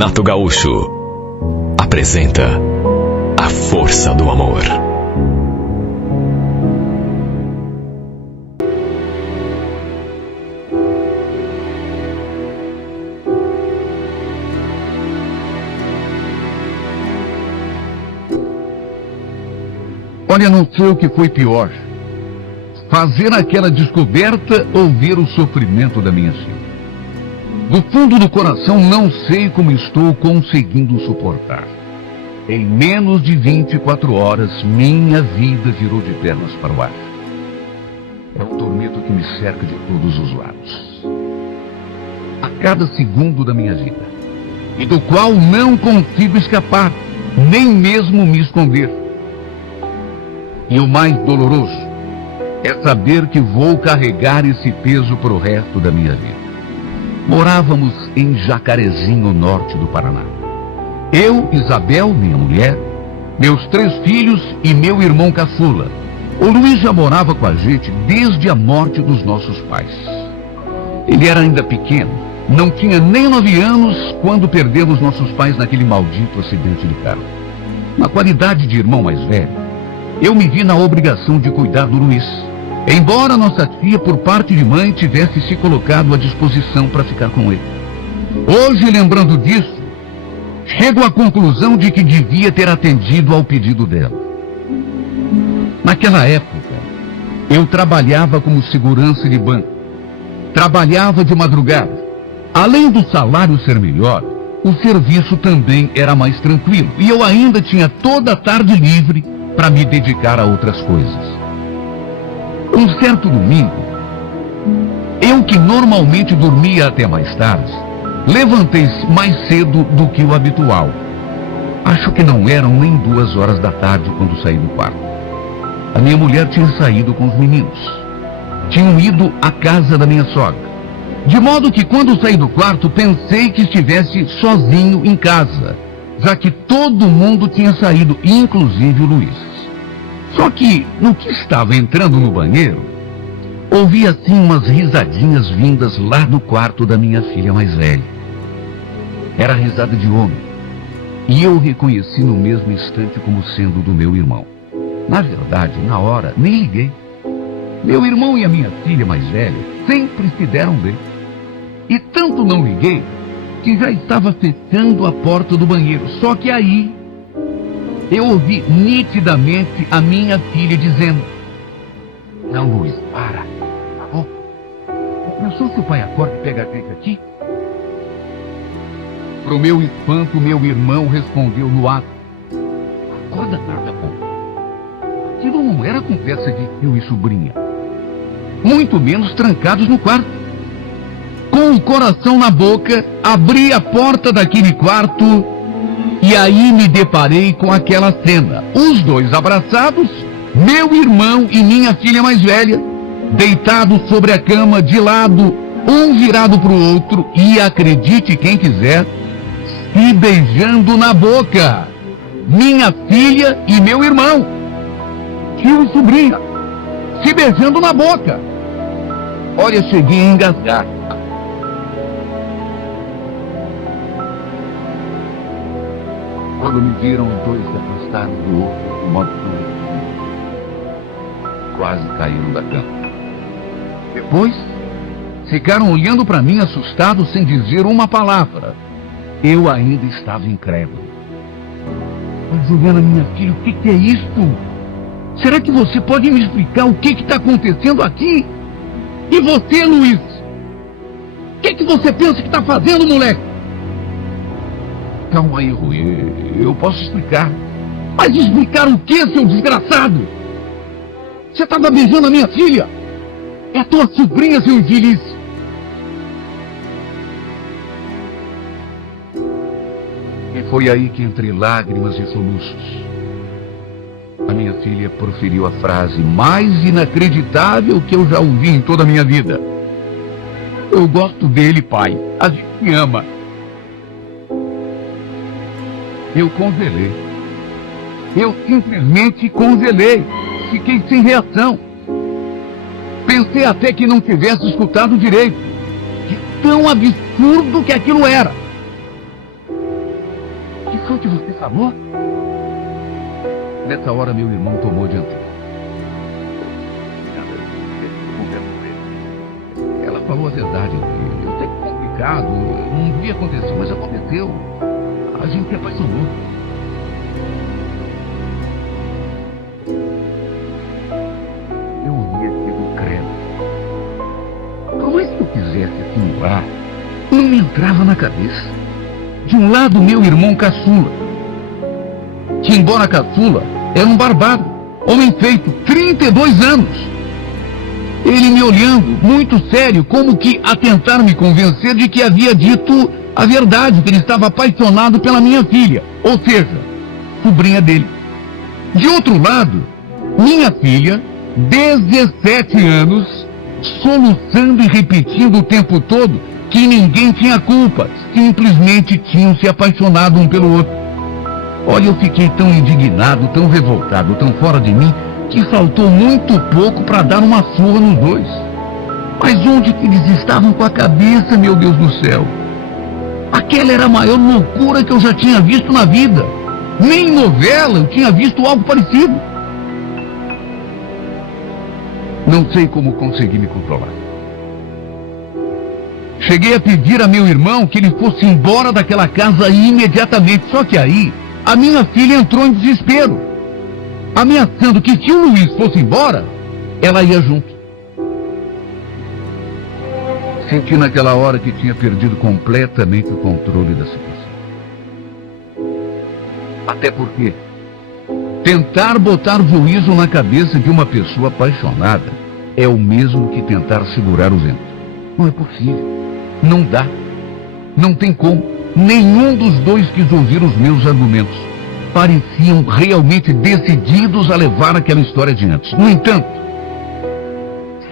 Renato Gaúcho apresenta A Força do Amor. Olha, não sei o que foi pior: fazer aquela descoberta ou ver o sofrimento da minha filha. Do fundo do coração, não sei como estou conseguindo suportar. Em menos de 24 horas, minha vida virou de pernas para o ar. É um tormento que me cerca de todos os lados. A cada segundo da minha vida, e do qual não consigo escapar, nem mesmo me esconder. E o mais doloroso é saber que vou carregar esse peso para o resto da minha vida. Morávamos em Jacarezinho, norte do Paraná. Eu, Isabel, minha mulher, meus 3 filhos e meu irmão caçula. O Luiz já morava com a gente desde a morte dos nossos pais. Ele era ainda pequeno, não tinha nem 9 anos quando perdemos nossos pais naquele maldito acidente de carro. Na qualidade de irmão mais velho, eu me vi na obrigação de cuidar do Luiz, embora nossa tia, por parte de mãe, tivesse se colocado à disposição para ficar com ele. Hoje, lembrando disso, chego à conclusão de que devia ter atendido ao pedido dela. Naquela época, eu trabalhava como segurança de banco. Trabalhava de madrugada. Além do salário ser melhor, o serviço também era mais tranquilo. E eu ainda tinha toda a tarde livre para me dedicar a outras coisas. Um certo domingo, eu que normalmente dormia até mais tarde, levantei mais cedo do que o habitual. Acho que não eram nem 2 horas da tarde quando saí do quarto. A minha mulher tinha saído com os meninos. Tinham ido à casa da minha sogra. De modo que quando saí do quarto, pensei que estivesse sozinho em casa, já que todo mundo tinha saído, inclusive o Luiz. Só que, no que estava entrando no banheiro, ouvi assim umas risadinhas vindas lá do quarto da minha filha mais velha. Era risada de homem, e eu o reconheci no mesmo instante como sendo do meu irmão. Na verdade, na hora, nem liguei. Meu irmão e a minha filha mais velha sempre se deram bem. E tanto não liguei, que já estava fechando a porta do banheiro. Só que aí, eu ouvi nitidamente a minha filha dizendo: "Não, Luiz, para. Tá bom? Pensou se o pai acorda e pega a gente aqui?" Pro meu espanto, meu irmão respondeu no ato: "Acorda nada, pô. Aquilo não era conversa de tio e sobrinha. Muito menos trancados no quarto." Com o coração na boca, abri a porta daquele quarto e aí me deparei com aquela cena. Os 2 abraçados, meu irmão e minha filha mais velha, deitados sobre a cama de lado, um virado para o outro e, acredite quem quiser, se beijando na boca. Minha filha e meu irmão, tio e sobrinha, se beijando na boca. Olha, cheguei a engasgar. Quando me viram, os 2 se afastaram do outro, de modo que quase caíram da cama. Depois, ficaram olhando para mim assustados sem dizer uma palavra. Eu ainda estava incrédulo. "Mas, Juliana, minha filha, o que é isso? Será que você pode me explicar o que está acontecendo aqui? E você, Luiz? O que você pensa que está fazendo, moleque?" "Calma aí, Rui, eu posso explicar." "Mas explicar o quê, seu desgraçado? Você estava beijando a minha filha? É tua sobrinha, seu infeliz." E foi aí que, entre lágrimas e soluços, a minha filha proferiu a frase mais inacreditável que eu já ouvi em toda a minha vida: "Eu gosto dele, pai. A gente me ama." Eu congelei. Eu simplesmente congelei. Fiquei sem reação. Pensei até que não tivesse escutado direito. De tão absurdo que aquilo era. foi que você falou? Nessa hora, meu irmão tomou dianteira. Ela falou a verdade. Eu sei que é complicado, não devia acontecer, mas aconteceu. A gente se apaixonou. Eu ouvi aquilo credo. Por mais que eu quisesse simular, não me entrava na cabeça. De um lado, meu irmão caçula, que embora caçula, era um barbado, homem feito, 32 anos. Ele me olhando, muito sério, como que a tentar me convencer de que havia dito a verdade, que ele estava apaixonado pela minha filha, ou seja, sobrinha dele. De outro lado, minha filha, 17 anos, soluçando e repetindo o tempo todo que ninguém tinha culpa, simplesmente tinham se apaixonado um pelo outro. Olha, eu fiquei tão indignado, tão revoltado, tão fora de mim, que faltou muito pouco para dar uma surra nos dois. Mas onde que eles estavam com a cabeça, meu Deus do céu? Aquela era a maior loucura que eu já tinha visto na vida. Nem em novela eu tinha visto algo parecido. Não sei como consegui me controlar. Cheguei a pedir a meu irmão que ele fosse embora daquela casa imediatamente. Só que aí, a minha filha entrou em desespero, ameaçando que se o Luiz fosse embora, ela ia junto. Senti naquela hora que tinha perdido completamente o controle da situação. Até porque tentar botar juízo na cabeça de uma pessoa apaixonada é o mesmo que tentar segurar o vento. Não é possível. Não dá. Não tem como. Nenhum dos dois quis ouvir os meus argumentos. Pareciam realmente decididos a levar aquela história adiante. No entanto,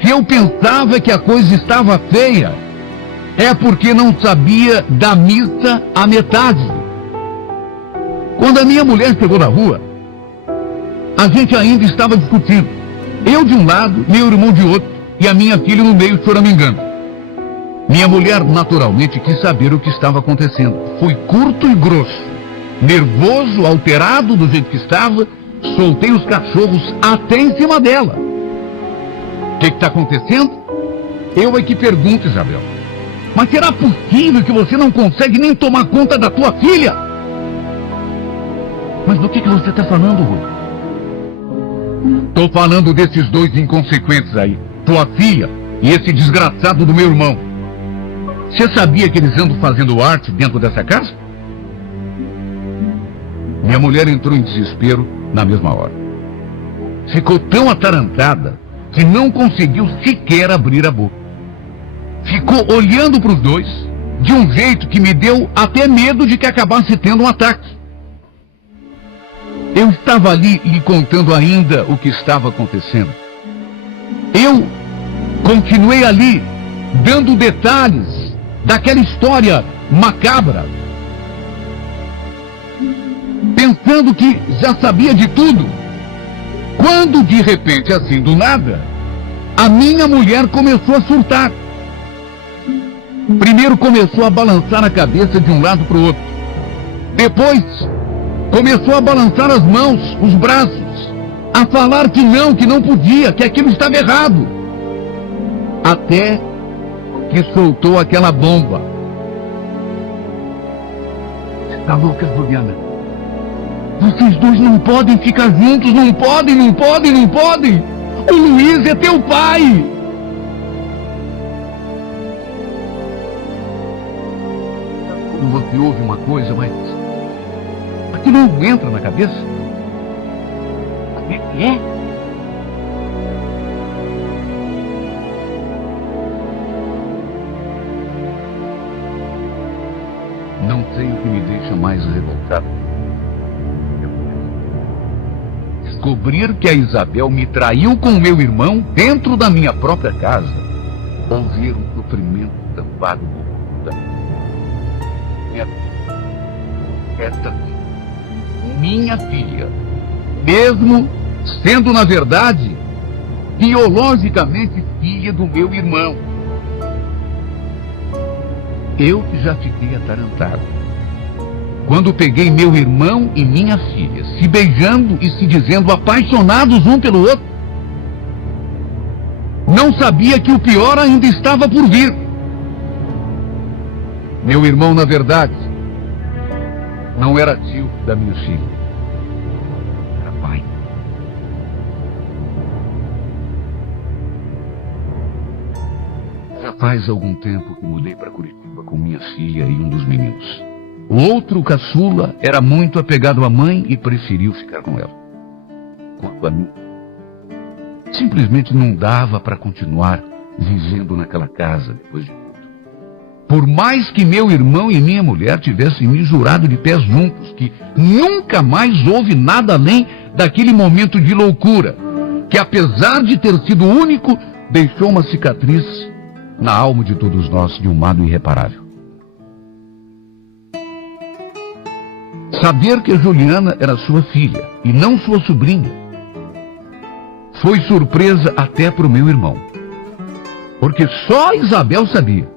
se eu pensava que a coisa estava feia, é porque não sabia da missa à metade. Quando a minha mulher chegou na rua, a gente ainda estava discutindo. Eu de um lado, meu irmão de outro, e a minha filha no meio choramingando. Minha mulher, naturalmente, quis saber o que estava acontecendo. Fui curto e grosso, nervoso, alterado do jeito que estava, soltei os cachorros até em cima dela. O que está acontecendo? Eu é que pergunto, Isabel. Mas será possível que você não consegue nem tomar conta da tua filha? Mas do que você está falando, Rui? Estou falando desses dois inconsequentes aí. Tua filha e esse desgraçado do meu irmão. Você sabia que eles andam fazendo arte dentro dessa casa? Minha mulher entrou em desespero na mesma hora. Ficou tão atarantada que não conseguiu sequer abrir a boca. Ficou olhando para os dois de um jeito que me deu até medo de que acabasse tendo um ataque. Eu estava ali lhe contando ainda o que estava acontecendo. Eu continuei ali, dando detalhes daquela história macabra, pensando que já sabia de tudo, quando de repente, assim do nada, a minha mulher começou a surtar. Primeiro começou a balançar a cabeça de um lado para o outro. Depois começou a balançar as mãos, os braços, a falar que não podia, que aquilo estava errado. Até que soltou aquela bomba. Você está louca, Juliana? Vocês dois não podem ficar juntos, não podem. O Luiz é teu pai. Quando você ouve uma coisa, mas aquilo não entra na cabeça. É? Não sei o que me deixa mais revoltado. Descobrir que a Isabel me traiu com meu irmão dentro da minha própria casa. Ouvir um sofrimento tampado da minha filha. Esta minha filha, mesmo sendo na verdade biologicamente filha do meu irmão. Eu que já fiquei atarantado. quando peguei meu irmão e minha filha, se beijando e se dizendo apaixonados um pelo outro. Não sabia que o pior ainda estava por vir. Meu irmão, na verdade, não era tio da minha filha. Era pai. Já faz algum tempo que mudei para Curitiba com minha filha e um dos meninos. O outro, caçula, era muito apegado à mãe e preferiu ficar com ela. Quanto a mim, simplesmente não dava para continuar vivendo naquela casa depois de tudo. Por mais que meu irmão e minha mulher tivessem me jurado de pés juntos que nunca mais houve nada além daquele momento de loucura, que apesar de ter sido único, deixou uma cicatriz na alma de todos nós de um modo irreparável. Saber que a Juliana era sua filha e não sua sobrinha foi surpresa até para o meu irmão, porque só Isabel sabia.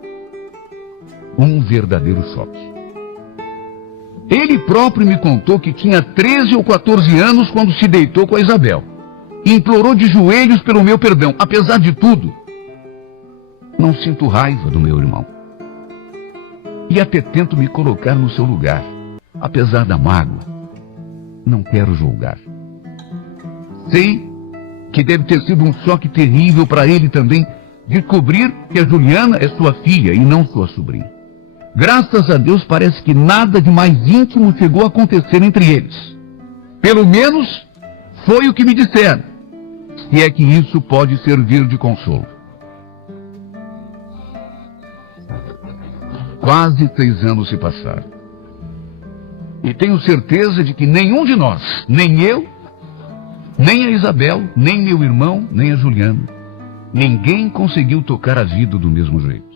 Um verdadeiro choque. Ele próprio me contou que tinha 13 ou 14 anos quando se deitou com a Isabel. E implorou de joelhos pelo meu perdão. Apesar de tudo, não sinto raiva do meu irmão. E até tento me colocar no seu lugar. Apesar da mágoa, não quero julgar. Sei que deve ter sido um choque terrível para ele também descobrir que a Juliana é sua filha e não sua sobrinha. Graças a Deus parece que nada de mais íntimo chegou a acontecer entre eles. Pelo menos foi o que me disseram, se é que isso pode servir de consolo. Quase 6 anos se passaram. E tenho certeza de que nenhum de nós, nem eu, nem a Isabel, nem meu irmão, nem a Juliana, ninguém conseguiu tocar a vida do mesmo jeito.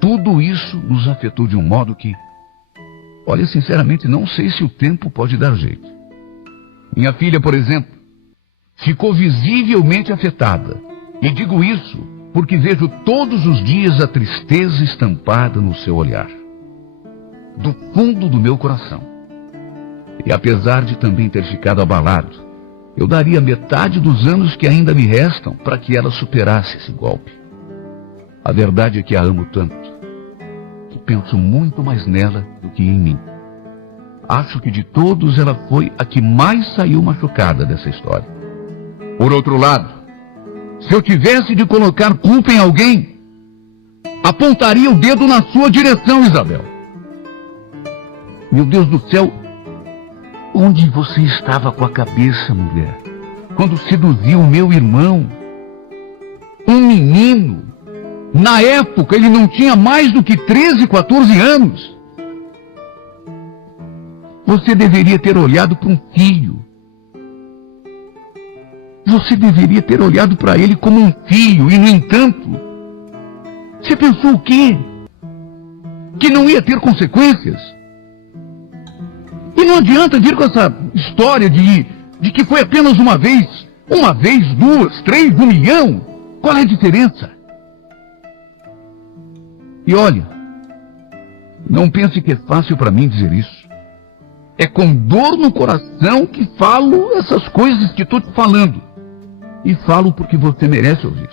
Tudo isso nos afetou de um modo que, olha, sinceramente, não sei se o tempo pode dar jeito. Minha filha, por exemplo, ficou visivelmente afetada. E digo isso porque vejo todos os dias a tristeza estampada no seu olhar, do fundo do meu coração. E apesar de também ter ficado abalado, eu daria metade dos anos que ainda me restam para que ela superasse esse golpe. A verdade é que a amo tanto, que penso muito mais nela do que em mim. Acho que de todos ela foi a que mais saiu machucada dessa história. Por outro lado, se eu tivesse de colocar culpa em alguém, apontaria o dedo na sua direção, Isabel. Meu Deus do céu, onde você estava com a cabeça, mulher, quando seduziu o meu irmão? Um menino. Na época, ele não tinha mais do que 13, 14 anos. Você deveria ter olhado para um filho. Você deveria ter olhado para ele como um filho. E, no entanto, você pensou o quê? Que não ia ter consequências? E não adianta vir com essa história de que foi apenas uma vez, 2, 3, 1 milhão. Qual é a diferença? E olha, não pense que é fácil para mim dizer isso. É com dor no coração que falo essas coisas que estou te falando. E falo porque você merece ouvir.